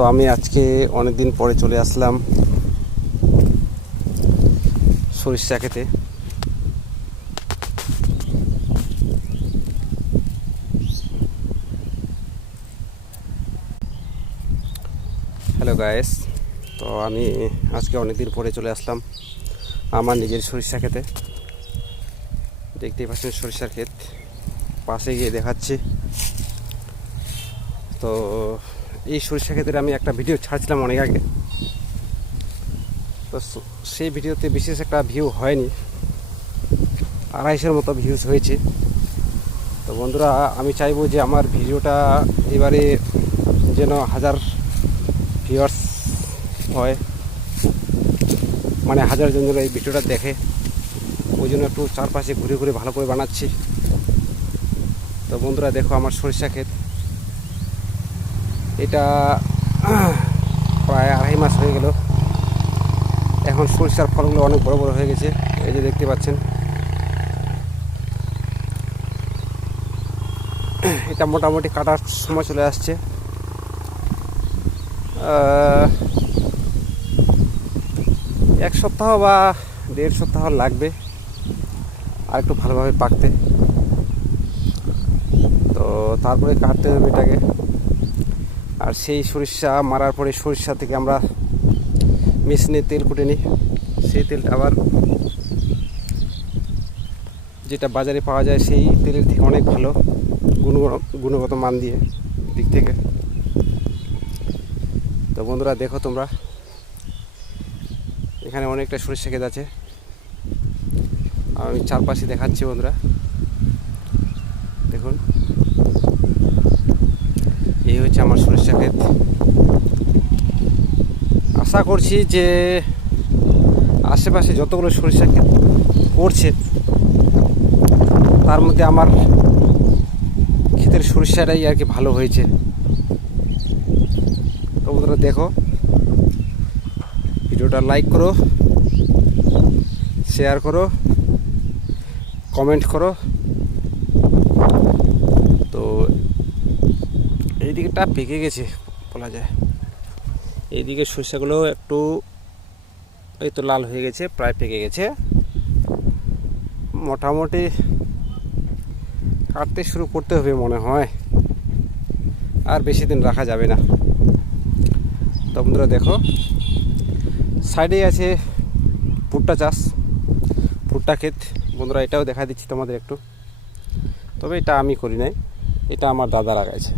তো আমি আজকে অনেক দিন পরে চলে আসলাম সরিষা খেতে। হ্যালো গাইস, তো আমি আজকে অনেক দিন পরে চলে আসলাম আমার নিজের সরিষা খেতে। দেখতেই পাচ্ছেন সরিষার ক্ষেত, পাশে গিয়ে দেখাচ্ছি। তো এই সরিষা ক্ষেতের আমি একটা ভিডিও ছাড়ছিলাম অনেক আগে, তো সেই ভিডিওতে বিশেষ একটা ভিউ হয়নি, 250-এর মতো ভিউজ হয়েছে। তো বন্ধুরা, আমি চাইবো যে আমার ভিডিওটা এবারে যেন 1000 ভিউয়ার্স হয়, মানে 1000 জন এই ভিডিওটা দেখে। ওই জন্য একটু চারপাশে ঘুরে ঘুরে ভালো করে বানাচ্ছি। তো বন্ধুরা দেখো, আমার সরিষা ক্ষেত এটা প্রায় 2.5 মাস হয়ে গেল। এখন সরিষার ফলগুলো অনেক বড় বড় হয়ে গেছে, এই যে দেখতে পাচ্ছেন। এটা মোটামুটি কাটার সময় চলে আসছে। এক সপ্তাহ বা 1.5 সপ্তাহ লাগবে আর একটু ভালোভাবে পাকতে। তো তারপরে কাটতে হবে এটাকে। আর সেই সরিষা মারার পরে সরিষা থেকে আমরা মেশিনে তেল কুটে নিই। সেই তেলটা আবার যেটা বাজারে পাওয়া যায় সেই তেলের থেকে অনেক ভালো, গুণগত মান দিয়ে দিক থেকে। তো বন্ধুরা দেখো তোমরা, এখানে অনেকটা সরিষা ক্ষেত আছে, আমি চারপাশে দেখাচ্ছি। বন্ধুরা দেখুন, এই হচ্ছে আমার সরিষা ক্ষেত। আশা করছি যে আশেপাশে যতগুলো সরিষা ক্ষেত করছে তার মধ্যে আমার ক্ষেতের সরিষাটাই আর কি ভালো হয়েছে। তো বন্ধুরা দেখো, ভিডিওটা লাইক করো, শেয়ার করো, কমেন্ট করো। তো এই দিকটা পেকে গেছে বলা যায়, এইদিকে সরিষাগুলো একটু এই তো লাল হয়ে গেছে, প্রায় পেকে গেছে। মোটামুটি কাটতে শুরু করতে হবে মনে হয়, আর বেশি দিন রাখা যাবে না। তো বন্ধুরা দেখো, সাইডেই আছে ভুট্টা চাষ, ভুট্টা ক্ষেত। বন্ধুরা এটাও দেখা দিচ্ছি তোমাদের একটু, তবে এটা আমি করি নাই, এটা আমার দাদা লাগাইছে।